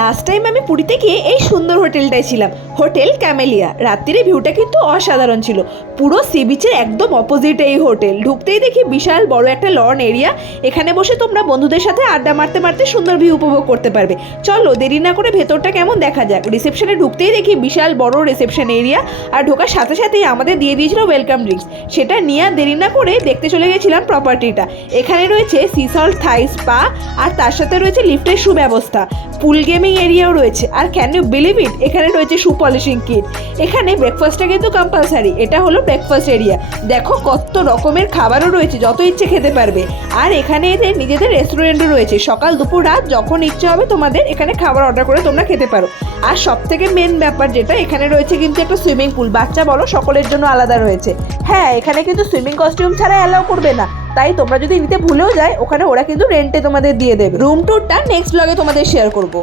Last time আমি পুরীতে গিয়ে এই সুন্দর হোটেলটায় ছিলাম, হোটেল ক্যামেলিয়া। রাত্রিরে ভিউটা কিন্তু অসাধারণ ছিল, পুরো সি বিচের একদম অপোজিটে এই হোটেল। ঢুকতেই দেখি বিশাল বড় একটা লন এরিয়া, এখানে বসে তোমরা বন্ধুদের সাথে আড্ডা মারতে মারতে সুন্দর ভিউ উপভোগ করতে পারবে। চলো দেরি না করে ভেতরটা কেমন দেখা যাক। রিসেপশনে ঢুকতেই দেখি বিশাল বড় রিসেপশন এরিয়া, আর ঢোকার সাথে সাথেই আমাদের দিয়ে দিয়েছিল ওয়েলকাম ড্রিঙ্কস। সেটা নিয়ে দেরি না করে দেখতে চলে গেছিলাম প্রপার্টিটা। এখানে রয়েছে সি সল্ট থাই স্পা, আর তার সাথে রয়েছে লিফটের সুব্যবস্থা, পুল গেমিং এরিয়াও রয়েছে। আর ক্যান ইউ বিলিভ ইট, এখানে রয়েছে শু পলিশিং কিট। এখানে ব্রেকফাস্টটা কিন্তু কম্পালসারি, এটা হলো ব্রেকফাস্ট এরিয়া। দেখো কত রকমের খাবারও রয়েছে, যত ইচ্ছে খেতে পারবে। আর এখানে এদের নিজেদের রেস্টুরেন্টও রয়েছে, সকাল দুপুর রাত যখন ইচ্ছে হবে তোমাদের এখানে খাবার অর্ডার করে তোমরা খেতে পারো। আর সব থেকে মেন ব্যাপার যেটা, এখানে রয়েছে কিন্তু একটা সুইমিং পুল, বাচ্চা বড় সকলের জন্য আলাদা রয়েছে। হ্যাঁ, এখানে কিন্তু সুইমিং কস্টিউম ছাড়া অ্যালাউ করবে না, তাই তোমরা যদি নিতে ভুলেও যায় ওখানে ওরা কিন্তু রেন্টে তোমাদের দিয়ে দেবে। রুম ট্যুরটা নেক্সট ব্লগে তোমাদের শেয়ার করবো।